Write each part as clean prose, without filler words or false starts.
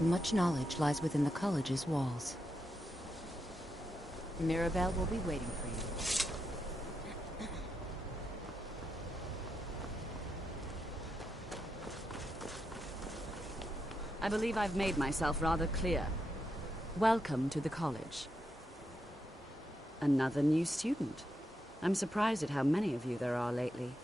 Much knowledge lies within the college's walls. Mirabelle will be waiting for you. I believe I've made myself rather clear. Welcome to the college. Another new student. I'm surprised at how many of you there are lately.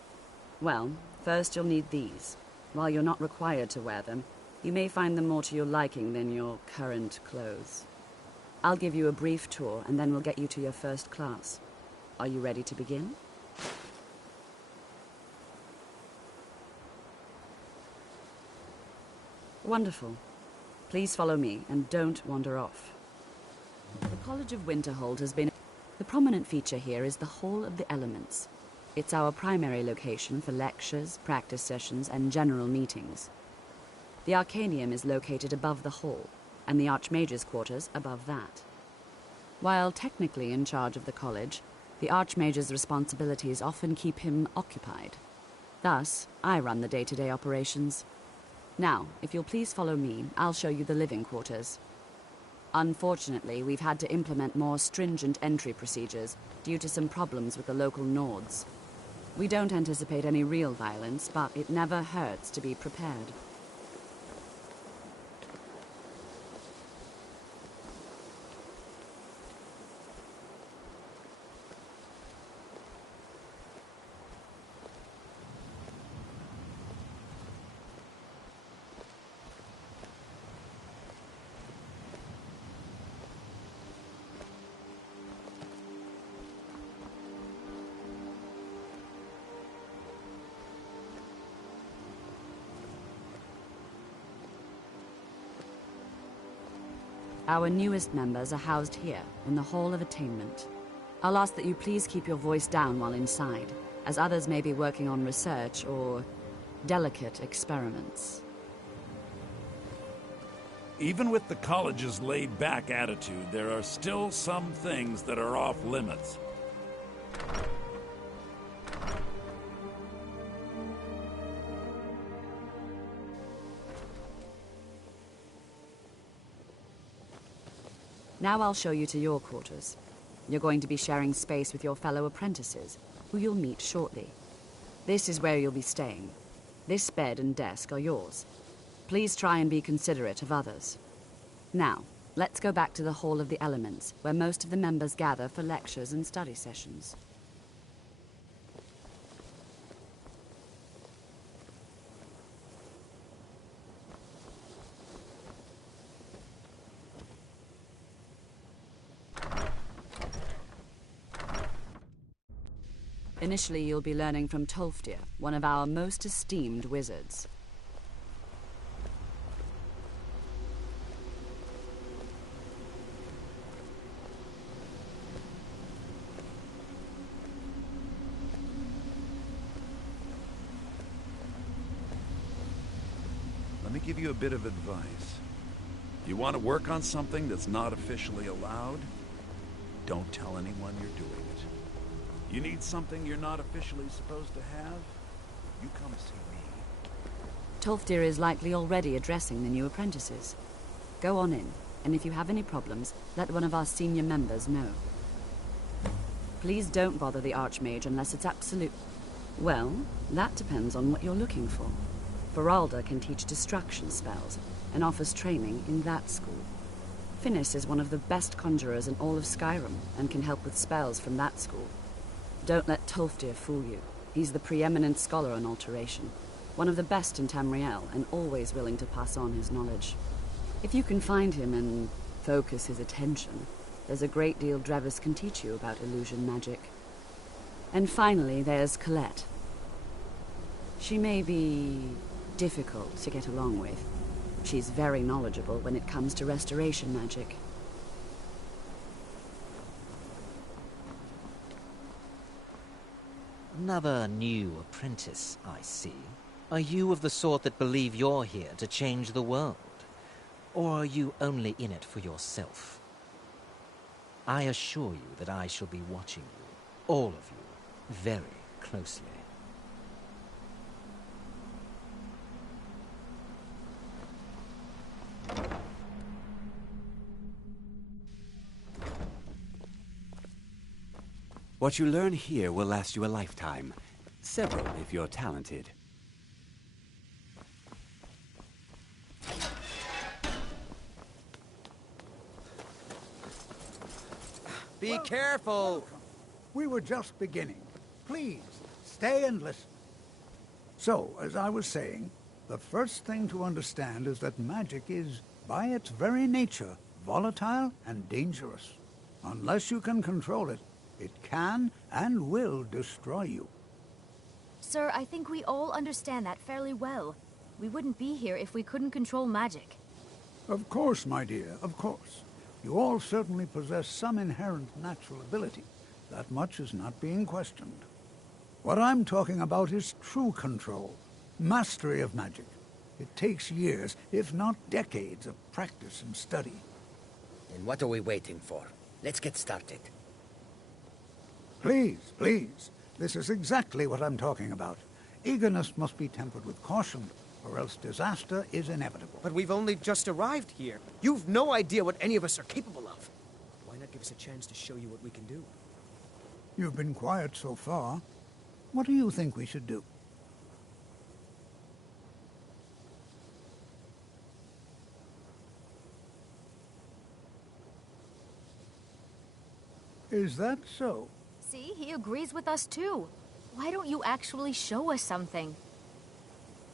Well, first you'll need these. While you're not required to wear them, you may find them more to your liking than your current clothes. I'll give you a brief tour, and then we'll get you to your first class. Are you ready to begin? Wonderful. Please follow me, and don't wander off. The College of Winterhold has been... The prominent feature here is the Hall of the Elements. It's our primary location for lectures, practice sessions, and general meetings. The Arcanium is located above the hall, and the Archmage's quarters above that. While technically in charge of the college, the Archmage's responsibilities often keep him occupied. Thus, I run the day-to-day operations. Now, if you'll please follow me, I'll show you the living quarters. Unfortunately, we've had to implement more stringent entry procedures due to some problems with the local Nords. We don't anticipate any real violence, but it never hurts to be prepared. Our newest members are housed here, in the Hall of Attainment. I'll ask that you please keep your voice down while inside, as others may be working on research or delicate experiments. Even with the college's laid-back attitude, there are still some things that are off limits. Now I'll show you to your quarters. You're going to be sharing space with your fellow apprentices, who you'll meet shortly. This is where you'll be staying. This bed and desk are yours. Please try and be considerate of others. Now, let's go back to the Hall of the Elements, where most of the members gather for lectures and study sessions. Initially, you'll be learning from Tolfdir, one of our most esteemed wizards. Let me give you a bit of advice. You want to work on something that's not officially allowed? Don't tell anyone you're doing it. You need something you're not officially supposed to have? You come see me. Tolfdir is likely already addressing the new apprentices. Go on in, and if you have any problems, let one of our senior members know. Please don't bother the Archmage unless it's absolute... Well, that depends on what you're looking for. Feralda can teach distraction spells, and offers training in that school. Finnis is one of the best conjurers in all of Skyrim, and can help with spells from that school. Don't let Tolfdir fool you. He's the preeminent scholar on alteration, one of the best in Tamriel, and always willing to pass on his knowledge. If you can find him and focus his attention, there's a great deal Drevis can teach you about illusion magic. And finally, there's Colette. She may be difficult to get along with. She's very knowledgeable when it comes to restoration magic. Another new apprentice, I see. Are you of the sort that believe you're here to change the world? Or are you only in it for yourself? I assure you that I shall be watching you, all of you, very closely. What you learn here will last you a lifetime. Several, if you're talented. Be careful! We were just beginning. Please, stay and listen. So, as I was saying, the first thing to understand is that magic is, by its very nature, volatile and dangerous. Unless you can control it, it can and will destroy you. Sir, I think we all understand that fairly well. We wouldn't be here if we couldn't control magic. Of course, my dear, of course. You all certainly possess some inherent natural ability. That much is not being questioned. What I'm talking about is true control, mastery of magic. It takes years, if not decades, of practice and study. And what are we waiting for? Let's get started. Please, please. This is exactly what I'm talking about. Eagerness must be tempered with caution, or else disaster is inevitable. But we've only just arrived here. You've no idea what any of us are capable of. Why not give us a chance to show you what we can do? You've been quiet so far. What do you think we should do? Is that so? See, he agrees with us too. Why don't you actually show us something?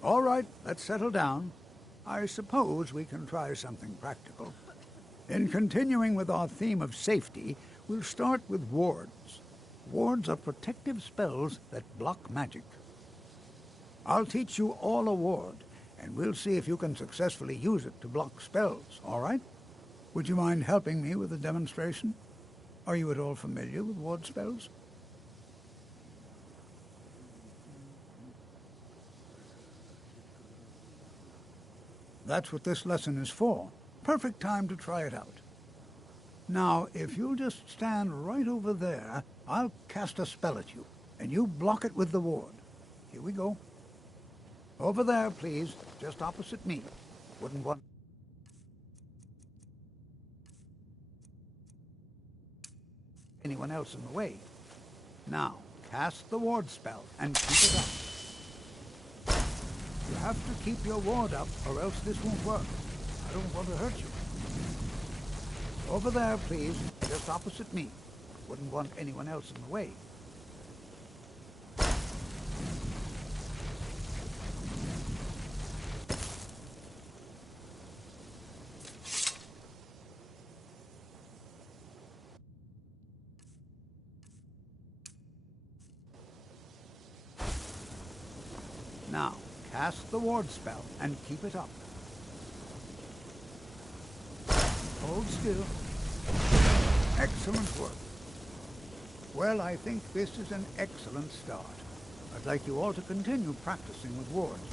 All right, let's settle down. I suppose we can try something practical. In continuing with our theme of safety, we'll start with wards. Wards are protective spells that block magic. I'll teach you all a ward, and we'll see if you can successfully use it to block spells, all right? Would you mind helping me with the demonstration? Are you at all familiar with ward spells? That's what this lesson is for. Perfect time to try it out. Now, if you'll just stand right over there, I'll cast a spell at you, and you block it with the ward. Here we go. Over there, please, just opposite me. Wouldn't want... anyone else in the way. Now, cast the ward spell and keep it up. You have to keep your ward up, or else this won't work. I don't want to hurt you. Over there, please, just opposite me. Wouldn't want anyone else in the way. Now, cast the ward spell and keep it up. Hold still. Excellent work. Well, I think this is an excellent start. I'd like you all to continue practicing with wards.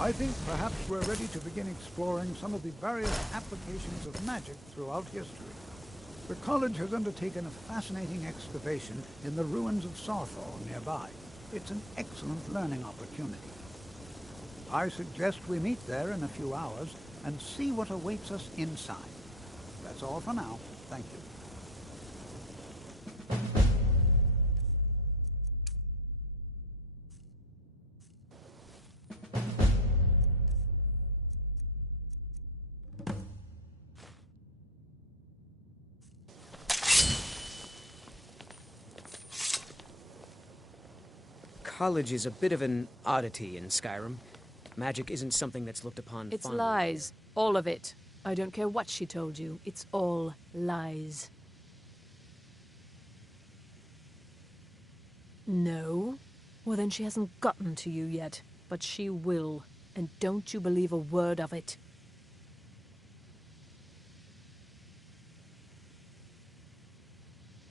I think perhaps we're ready to begin exploring some of the various applications of magic throughout history. The college has undertaken a fascinating excavation in the ruins of Sarthal nearby. It's an excellent learning opportunity. I suggest we meet there in a few hours and see what awaits us inside. That's all for now. Thank you. College is a bit of an oddity in Skyrim. Magic isn't something that's looked upon It's fondly. lies. All of it. I don't care what she told you. It's all lies. No? Well, then she hasn't gotten to you yet. But she will. And don't you believe a word of it.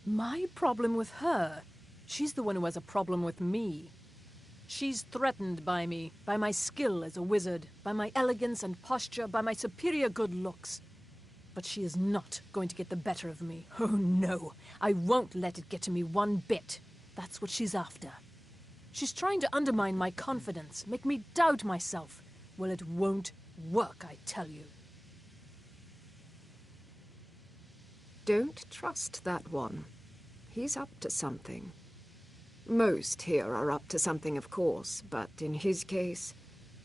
My problem with her? She's the one who has a problem with me. She's threatened by me, by my skill as a wizard, by my elegance and posture, by my superior good looks. But she is not going to get the better of me. Oh no, I won't let it get to me one bit. That's what she's after. She's trying to undermine my confidence, make me doubt myself. Well, it won't work, I tell you. Don't trust that one. He's up to something. Most here are up to something, of course, but in his case,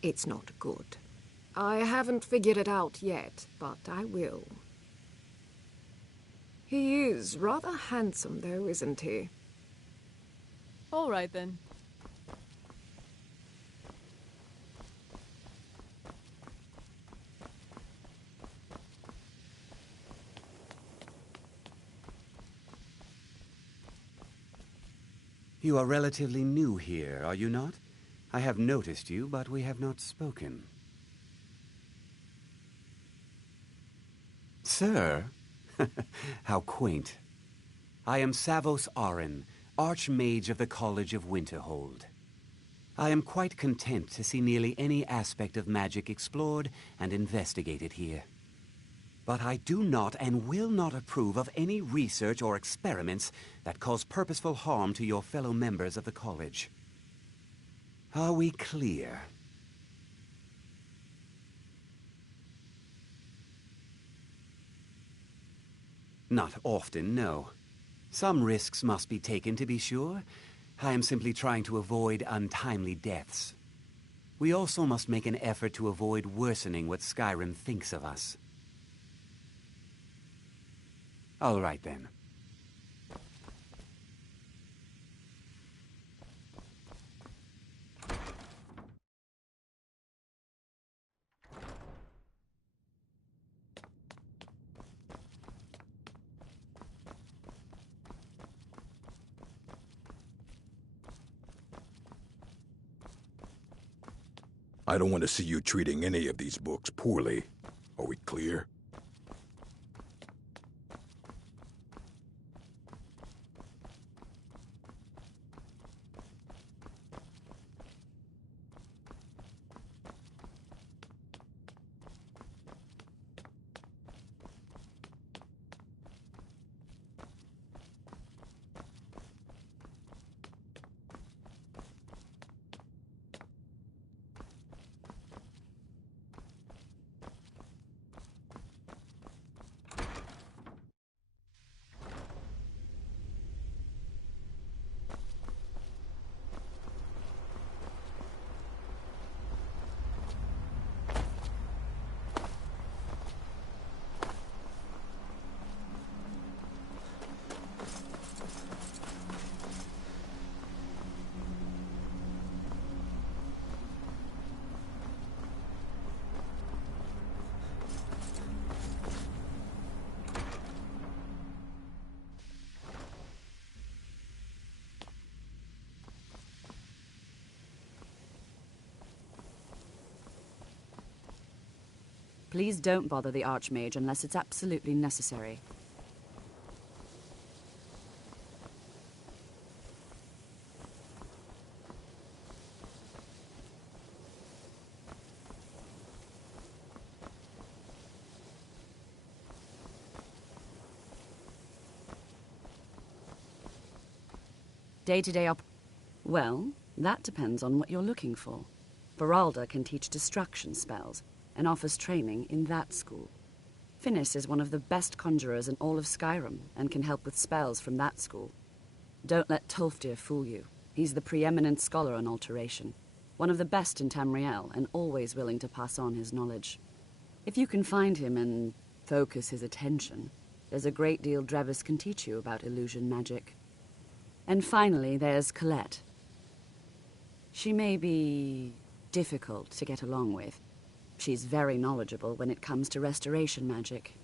it's not good. I haven't figured it out yet, but I will. He is rather handsome, though, isn't he? All right, then. You are relatively new here, are you not? I have noticed you, but we have not spoken. Sir? How quaint. I am Savos Arin, Archmage of the College of Winterhold. I am quite content to see nearly any aspect of magic explored and investigated here. But I do not and will not approve of any research or experiments that cause purposeful harm to your fellow members of the college. Are we clear? Not often, no. Some risks must be taken, to be sure. I am simply trying to avoid untimely deaths. We also must make an effort to avoid worsening what Skyrim thinks of us. All right, then. I don't want to see you treating any of these books poorly. Are we clear? Please don't bother the Archmage unless it's absolutely necessary. Day-to-day Well, that depends on what you're looking for. Baralda can teach destruction spells and offers training in that school. Finis is one of the best conjurers in all of Skyrim and can help with spells from that school. Don't let Tolfdir fool you. He's the preeminent scholar on alteration, one of the best in Tamriel and always willing to pass on his knowledge. If you can find him and focus his attention, there's a great deal Drevis can teach you about illusion magic. And finally, there's Colette. She may be difficult to get along with. She's very knowledgeable when it comes to restoration magic.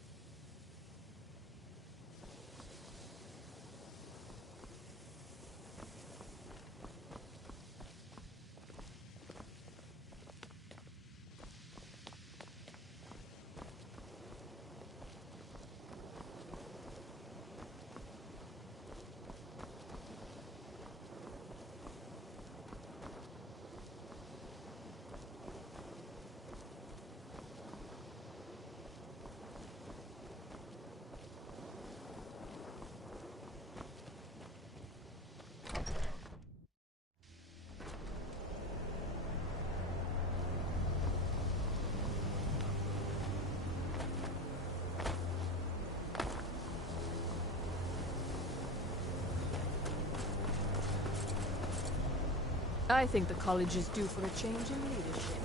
I think the college is due for a change in leadership.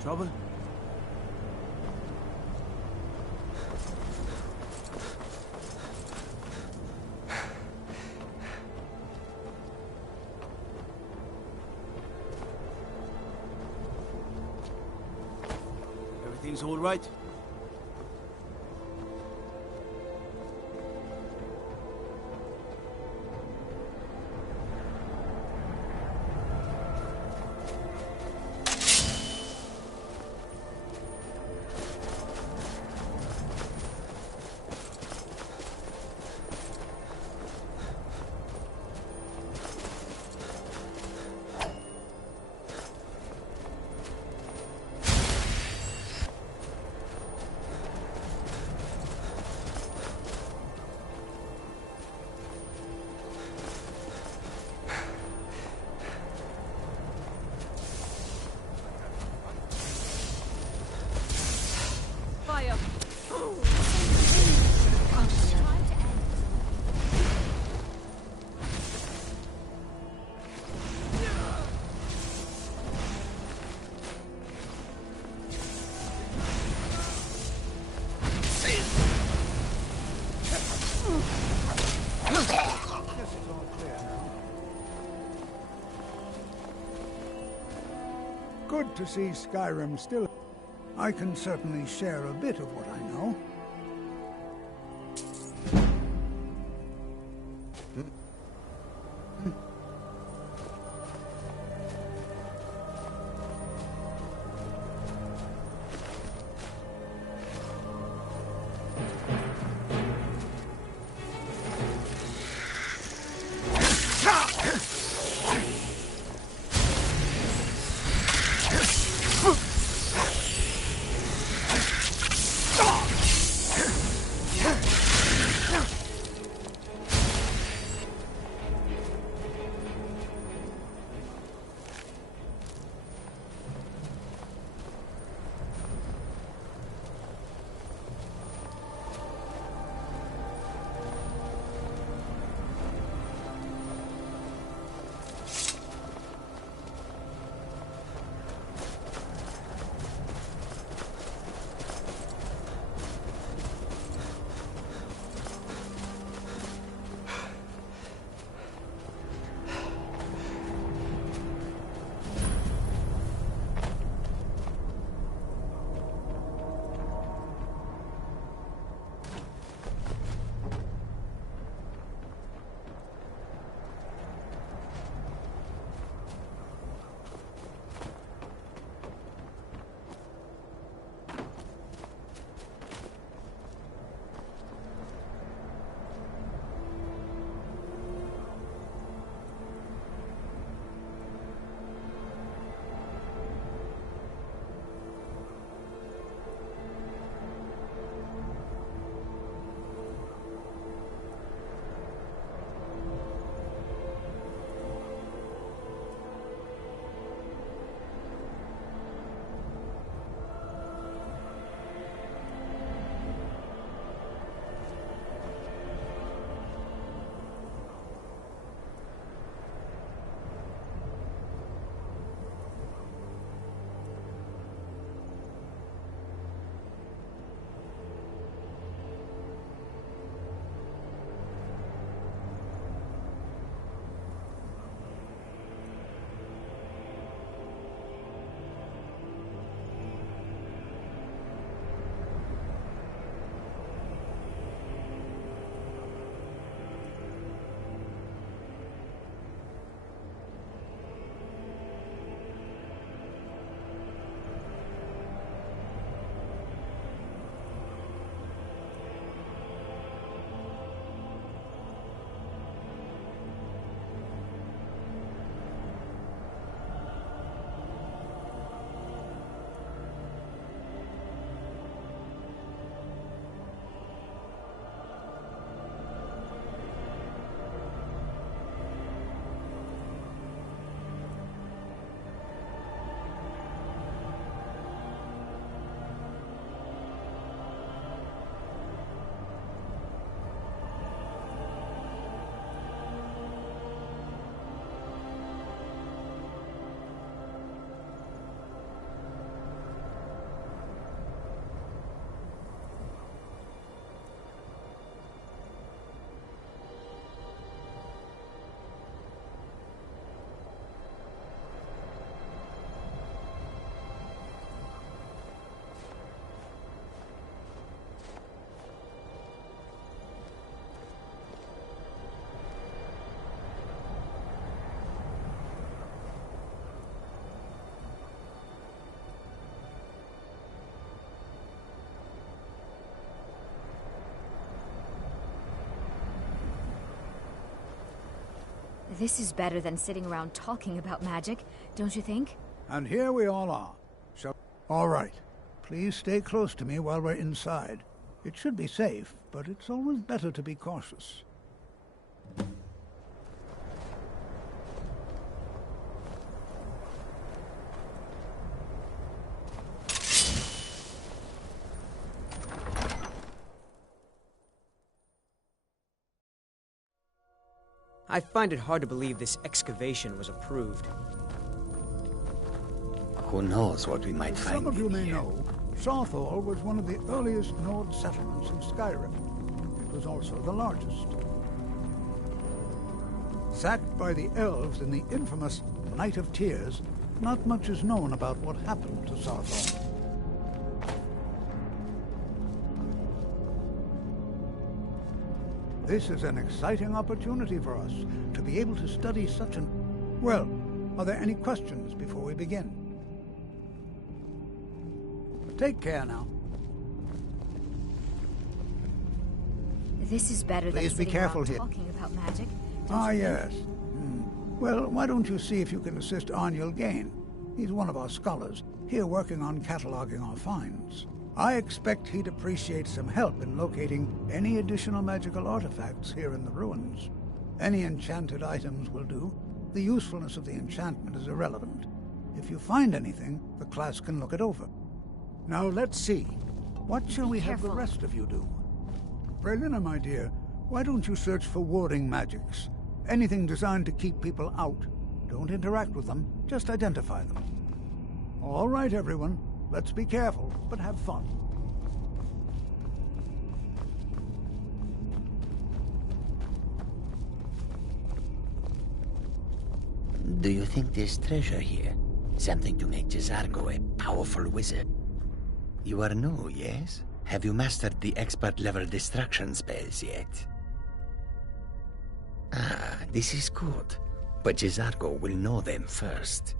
Trouble? Everything's all right? Fire! Guess it's all clear now. Good to see Skyrim still. I can certainly share a bit of what I know. This is better than sitting around talking about magic, don't you think? And here we all are. All right. Please stay close to me while we're inside. It should be safe, but it's always better to be cautious. I find it hard to believe this excavation was approved. Who knows what we might find. Some of you in may here. know, Southall was one of the earliest Nord settlements in Skyrim. It was also the largest. Sacked by the elves in the infamous Night of Tears, not much is known about what happened to Southall. This is an exciting opportunity for us to be able to study such an... Well, are there any questions before we begin? Take care now. This is better than Please be sitting careful around here. talking about magic. Ah, yes. Well, why don't you see if you can assist Arniel Gain? He's one of our scholars, here working on cataloging our finds. I expect he'd appreciate some help in locating any additional magical artifacts here in the ruins. Any enchanted items will do. The usefulness of the enchantment is irrelevant. If you find anything, the class can look it over. Now let's see. What shall we have the rest of you do? Berlina, my dear, why don't you search for warding magics? Anything designed to keep people out. Don't interact with them, just identify them. All right, everyone. Let's be careful, but have fun. Do you think there's treasure here? Something to make Jizargo a powerful wizard? You are new, yes? Have you mastered the expert-level destruction spells yet? Ah, this is good. But Jizargo will know them first.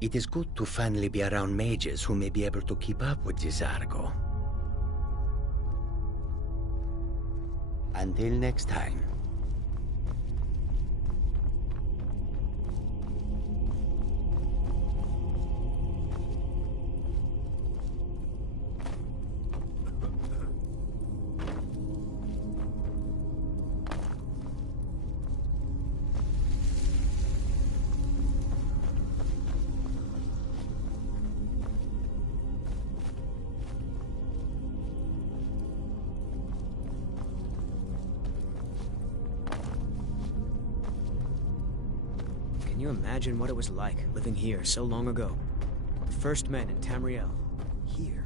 It is good to finally be around mages who may be able to keep up with Jizargo. Until next time. Can you imagine what it was like living here so long ago? The first men in Tamriel. Here.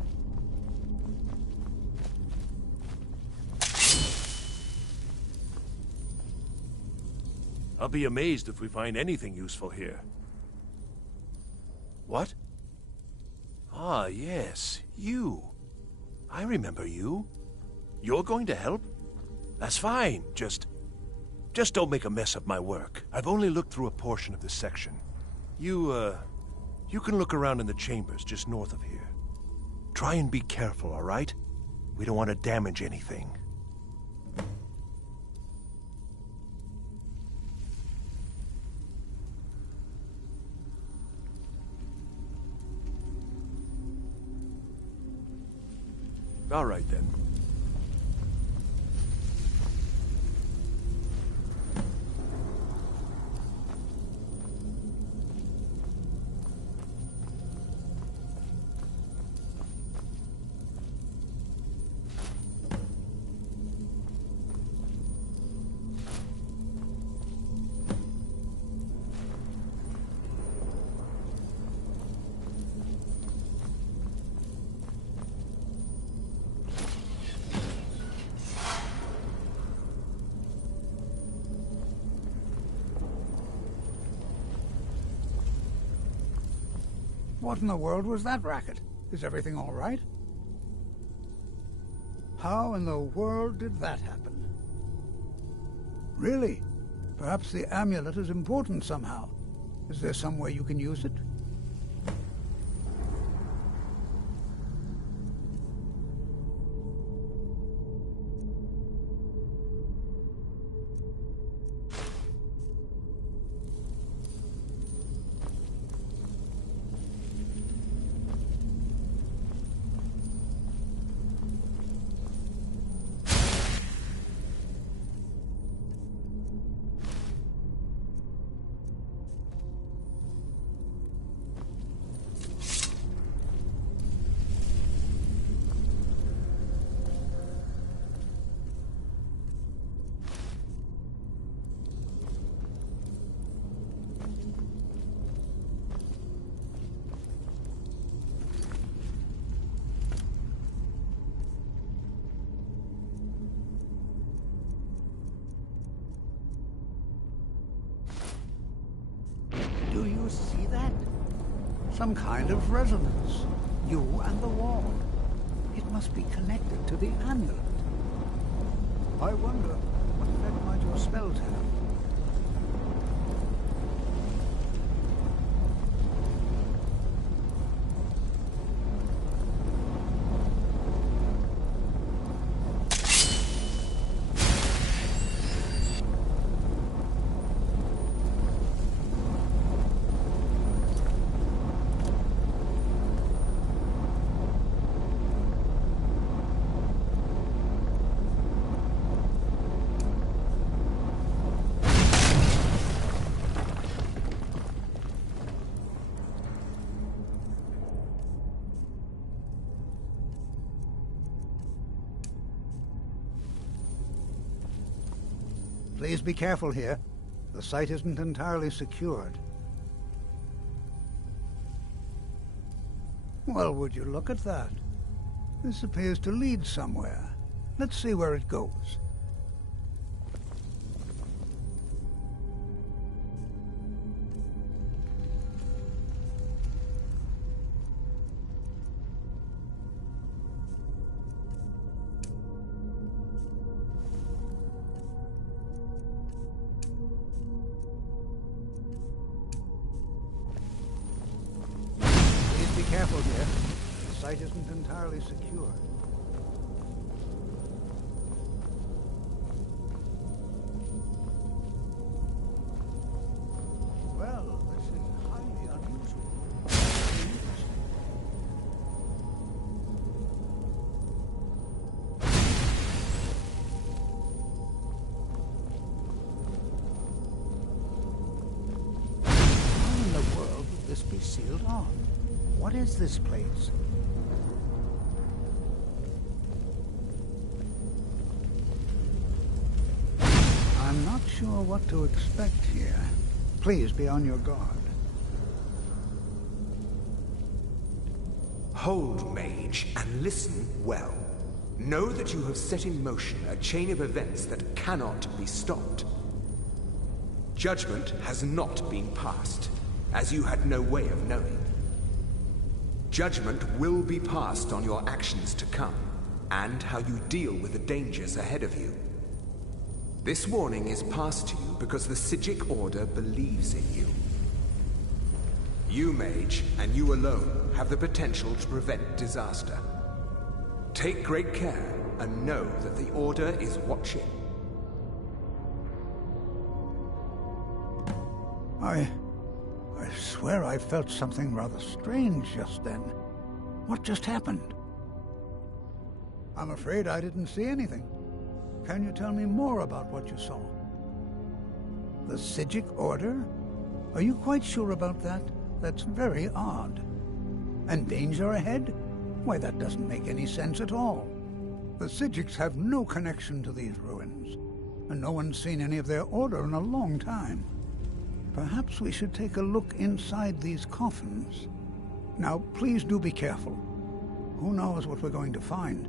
I'll be amazed if we find anything useful here. What? Ah, yes, you. I remember you. You're going to help? That's fine, just don't make a mess of my work. I've only looked through a portion of this section. You can look around in the chambers just north of here. Try and be careful, all right? We don't want to damage anything. All right, then. What in the world was that racket? Is everything all right? How in the world did that happen? Really? Perhaps the amulet is important somehow. Is there some way you can use it? Some kind of resonance. You and the wall. It must be connected to the amulet. I wonder what effect might your spells have. Please be careful here. The site isn't entirely secured. Well, would you look at that? This appears to lead somewhere. Let's see where it goes. Be careful here. The site isn't entirely secure. Well, this is highly unusual. How in the world would this be sealed off? What is this place? I'm not sure what to expect here. Please be on your guard. Hold, mage, and listen well. Know that you have set in motion a chain of events that cannot be stopped. Judgment has not been passed, as you had no way of knowing. Judgment will be passed on your actions to come, and how you deal with the dangers ahead of you. This warning is passed to you because the Psijic Order believes in you. You, mage, and you alone, have the potential to prevent disaster. Take great care, and know that the Order is watching. I swear I felt something rather strange just then. What just happened? I'm afraid I didn't see anything. Can you tell me more about what you saw? The Psijic Order? Are you quite sure about that? That's very odd. And danger ahead? Why, that doesn't make any sense at all. The Psijics have no connection to these ruins, and no one's seen any of their order in a long time. Perhaps we should take a look inside these coffins. Now, please do be careful. Who knows what we're going to find?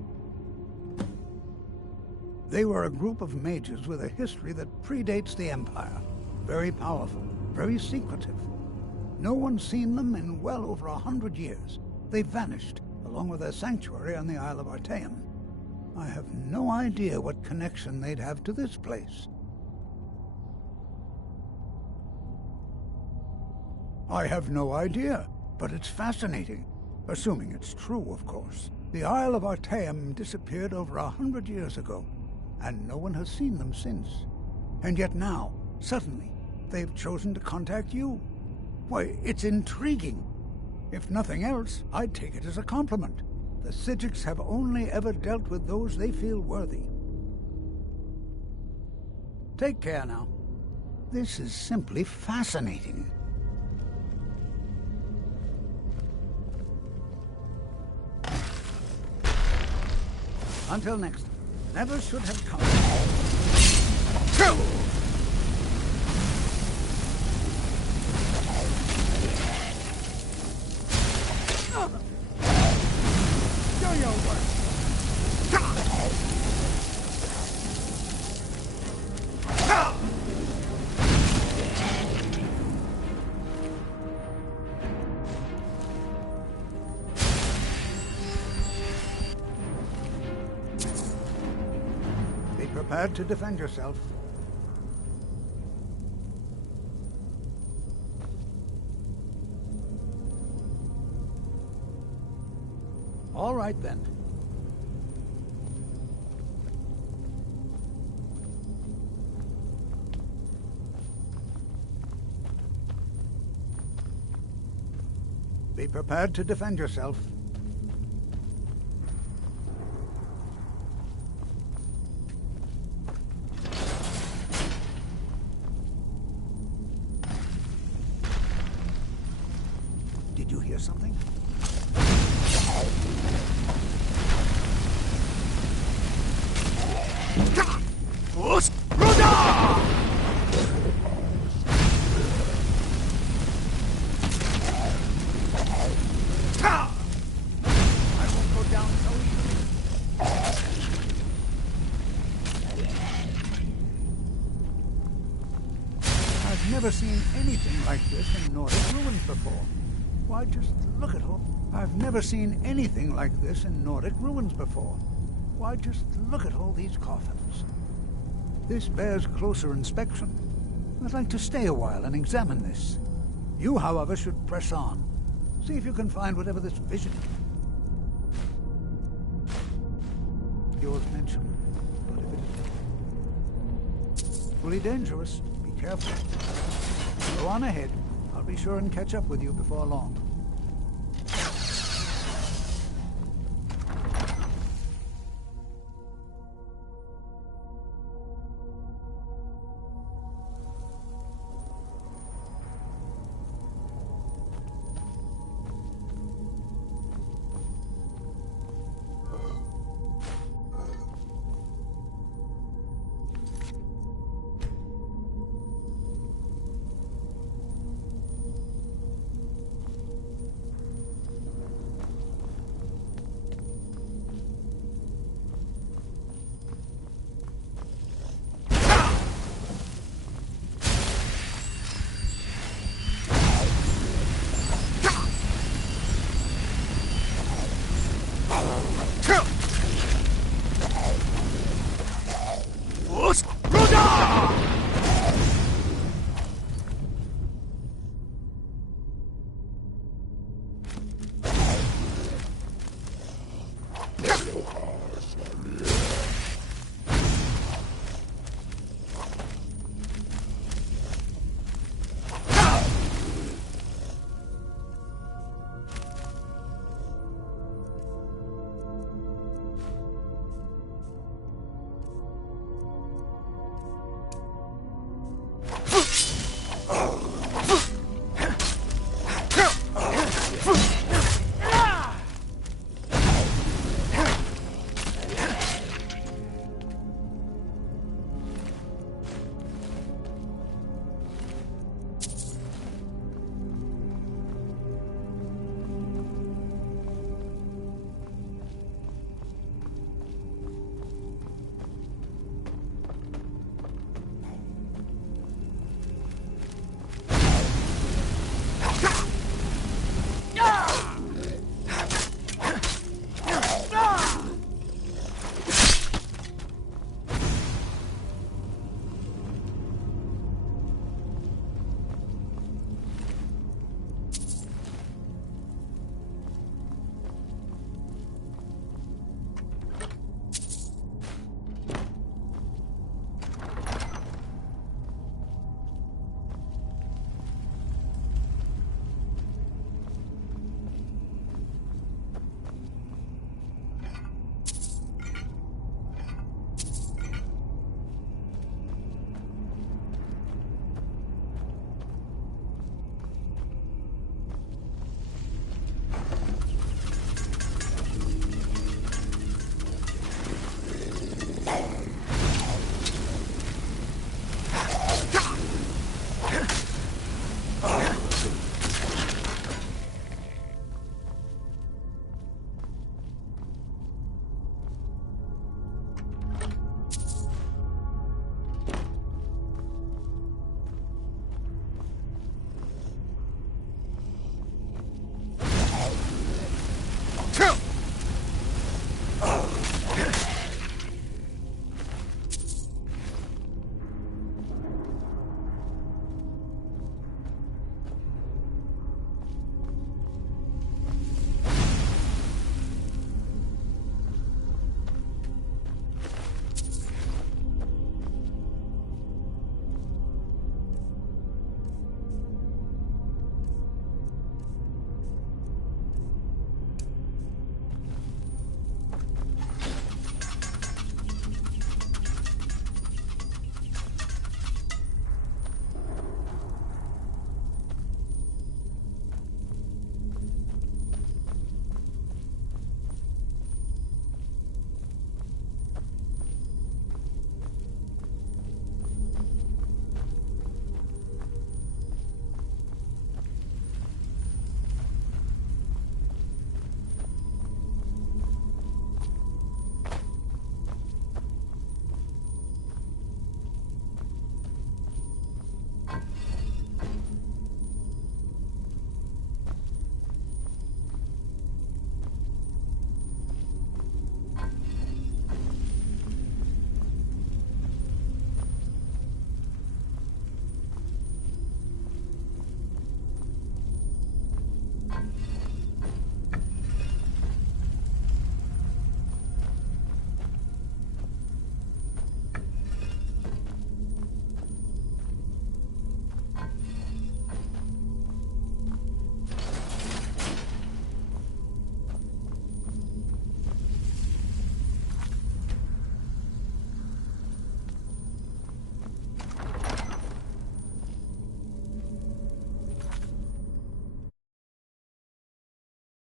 They were a group of mages with a history that predates the Empire. Very powerful, very secretive. No one's seen them in well over 100 years. They vanished, along with their sanctuary on the Isle of Artaeum. I have no idea what connection they'd have to this place. I have no idea, but it's fascinating. Assuming it's true, of course. The Isle of Artaeum disappeared over 100 years ago, and no one has seen them since. And yet now, suddenly, they've chosen to contact you. Why, it's intriguing. If nothing else, I'd take it as a compliment. The Psijics have only ever dealt with those they feel worthy. Take care now. This is simply fascinating. Until next time, never should have come. Go! Do your work. Be prepared to defend yourself. All right, then. Be prepared to defend yourself. Did you hear something? I've never seen anything like this in Nordic ruins before. Why, just look at all... I've never seen anything like this in Nordic ruins before. Why, just look at all these coffins. This bears closer inspection. I'd like to stay a while and examine this. You, however, should press on. See if you can find whatever this vision... yours mentioned, but if it is equally dangerous, be careful. Go on ahead. I'll be sure and catch up with you before long.